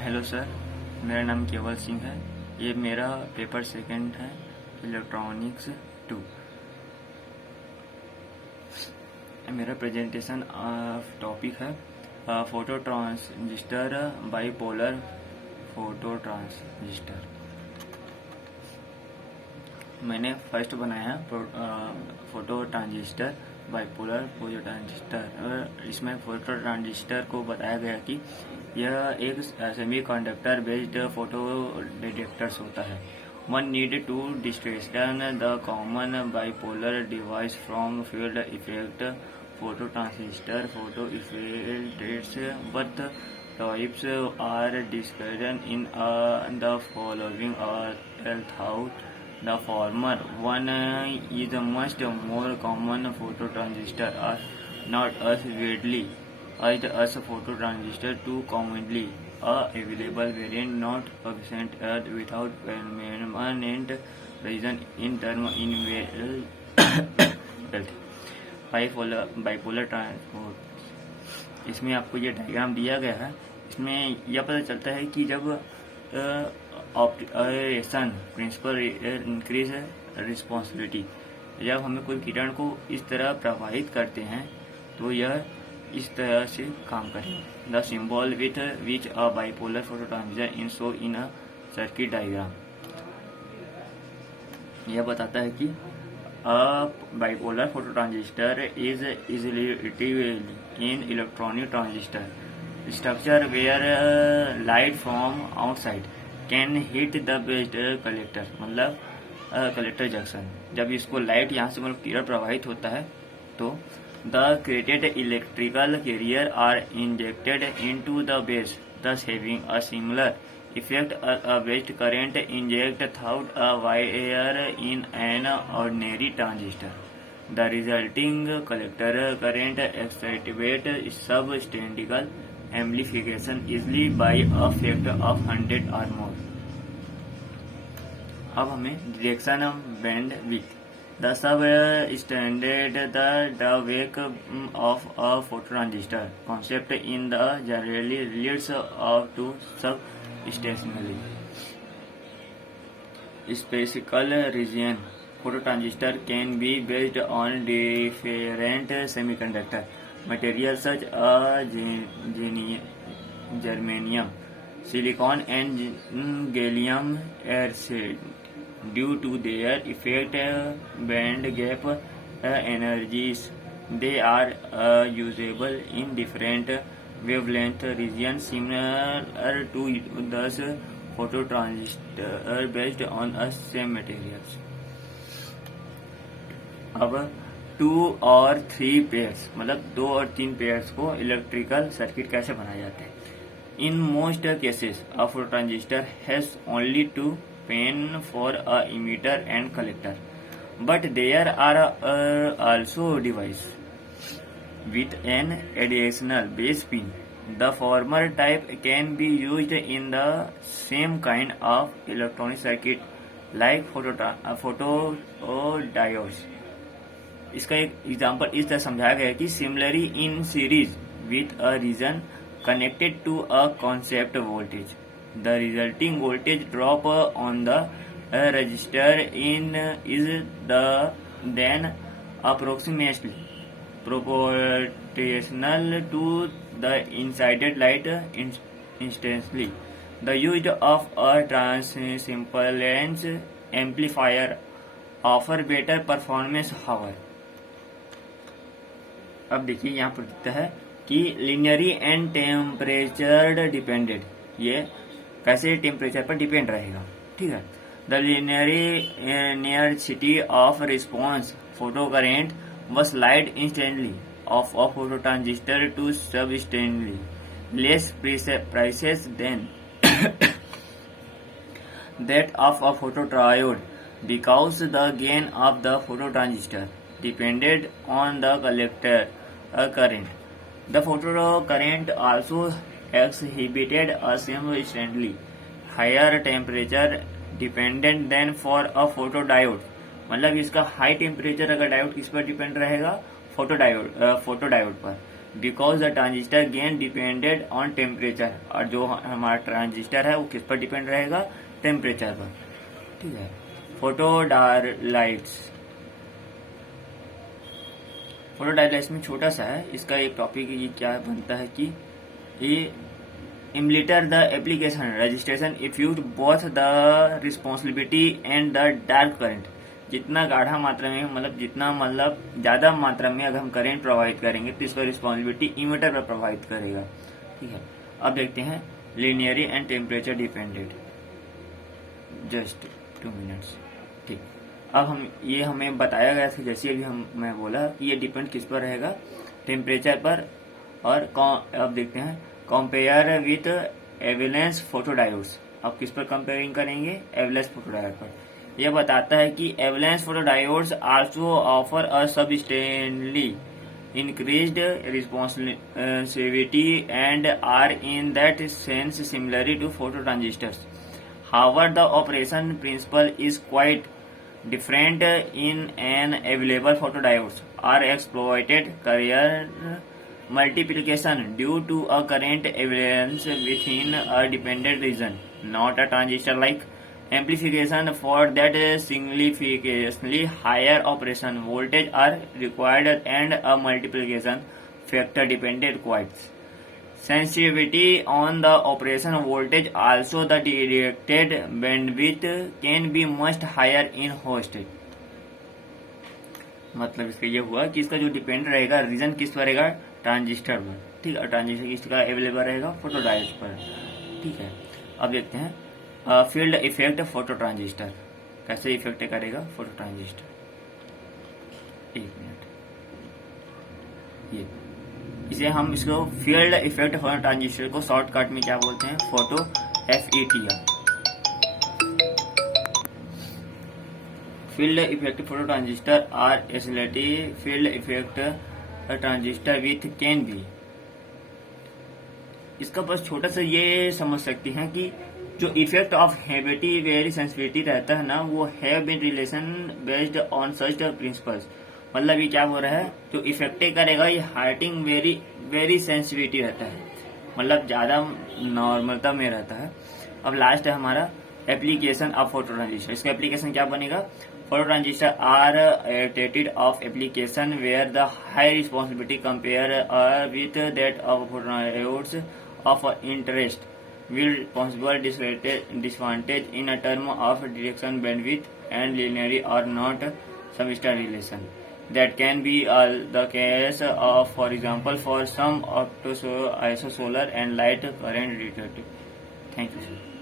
Hello sir, मेरा नाम केवल सिंह है। ये मेरा पेपर सेकंड है, इलेक्ट्रॉनिक्स 2। मेरा प्रेजेंटेशन टॉपिक है photo transistor, bipolar photo transistor. मैंने फर्स्ट बनाया photo transistor, bipolar photo transistor. इसमें फोटो ट्रांजिस्टर को बताया गया कि यह एक सेमीकंडक्टर बेस्ड फोटो डिटेक्टर्स होता है। One need to distinguish the common bipolar device from field effect photo transistor. Photo effects both types are described in the following thought. The former one is much more common. Phototransistor are not as widely used as phototransistor, too commonly available variant, not present without permanent reason in term in bipolar transport. इसमें आपको ये diagram दिया गया है। इसमें यह पता चलता है कि जब ऑप्टिमाइजेशन प्रिंसिपल इंक्रीज रिस्पॉन्सिबिलिटी, जब हमें कोई किरण को इस तरह प्रवाहित करते हैं तो यह इस तरह से काम करेगा। The symbol with which a bipolar photo transistor in show in a circuit diagram. यह बताता है कि bipolar photo transistor is easily in electronic transistor structure where light from outside can hit the based collector, मतलब collector junction. जब इसको light यहाँ से मतलब किरण प्रवाहित होता है तो the created electrical carrier are injected into the base, thus having a similar effect a base current inject through a wire in an ordinary transistor. The resulting collector current exacerbates substantial amplification easily by a factor of 100 or more. अब हमें direction band with the sub standard the wake of a photo transistor concept in the generally Leeds of to सब stationery स्पेसिकल reason. Photo transistor can be based on different semiconductor material such germanium, silicon and gallium arsenide due to their effect band gap energies. They are usable in different wavelength regions similar to thus phototransistor based on a same materials. अब 2 और 3 pairs, मतलब 2 और 3 pairs को electrical circuit कैसे बनाया जाता है। In most cases, a phototransistor has only 2 pins for a emitter and collector, but there are also devices with an additional base pin. The former type can be used in the same kind of electronic circuit like photodiodes. इसका एक example इस तरह समझाया गया है कि similarly in series with a reason connected to a concept voltage. The resulting voltage drop on the resistor is then approximately proportional to the incident light instantly. The use of a transimpedance amplifier offer better performance, however. अब देखिए यहाँ पर दिखता है कि लिनियरी and temperature depended, ये कैसे temperature पर डिपेंड रहेगा। ठीक है। The linearity of response photo current was light instantly of a phototransistor to substantially less precise than that of a photodiode because the gain of the phototransistor depended on the collector current. The photo current also exhibited a significantly higher temperature dependent than for a photodiode. मतलब इसका high temperature अगर diode किस पर depend रहेगा, photodiode पर। Because the transistor gain depended on temperature, और जो हमारा ट्रांजिस्टर है वो किस पर डिपेंड रहेगा, टेम्परेचर पर। ठीक है। फोटो डायलाइट्स, फोटो डायलाइट्स में छोटा सा है, इसका एक टॉपिक ये क्या बनता है कि ये emitter the application registration if use both the responsibility and the dark current. जितना गाढ़ा मात्रा में जितना ज्यादा मात्रा में अगर हम करंट प्रोवाइड करेंगे तो इसका रिस्पॉन्सिबिलिटी इमिटर पर प्रोवाइड करेगा। ठीक है। अब देखते हैं लीनियरी and temperature dependent. Just 2 minutes. ठीक। अब हमें बताया गया था, जैसे अभी मैं बोला कि ये डिपेंड किस पर रहेगा, टेम्परेचर पर। और अब देखते हैं कंपेयर विथ एवलेंस फोटोडायोड्स। अब किस पर कंपेयरिंग करेंगे, एवलेंस फोटोडायोड पर। यह बताता है कि avalanche photodiodes also offer a substantially increased responsivity and are in that sense similar to phototransistors. However, the operation principle is quite different in an available photodiodes are exploited carrier multiplication due to a current avalanche within a dependent region, not a transistor like amplification. For that significantly higher operation voltage are required and a multiplication factor dependent quite sensitivity on the operation voltage. Also the directed bandwidth can be much higher in host. मतलब इसका ये हुआ कि इसका जो depend रहेगा reason किस पर रहेगा, ट्रांजिस्टर पर। ठीक है। ट्रांजिस्टर किसका अवेलेबल रहेगा, फोटोडायोड पर। ठीक है। अब देखते हैं फील्ड इफेक्ट फोटो ट्रांजिस्टर कैसे इफेक्ट करेगा फोटो ट्रांजिस्टर। 1 मिनट। ये इसे हम इसको फील्ड इफेक्ट फोटो ट्रांजिस्टर को शॉर्टकट में क्या बोलते हैं, photo, FETR। Field effect photo transistor are एसिलेटिव field effect transistor with can be. इसका बस छोटा सा ये समझ सकते हैं कि जो इफेक्ट ऑफ हैबिटी वेरी सेंसिटिविटी रहता है ना, वो have been relation based on such principles. मतलब ये क्या हो रहा है, जो इफेक्ट करेगा ये हार्टिंग वेरी सेंसिटिविटी रहता है, मतलब ज्यादा नॉर्मलता में रहता है। अब लास्ट है हमारा एप्लीकेशन ऑफ फोटो ट्रांजिस्टर। इसका एप्लीकेशन क्या बनेगा, photo transistor are एटेटेड of application where the high responsibility compare with that of photodiodes of interest will possible disadvantage in a term of direction bandwidth and linearity or not substar relation. That can be the case of, for example, for some isosolar and light current detector. Thank you, sir.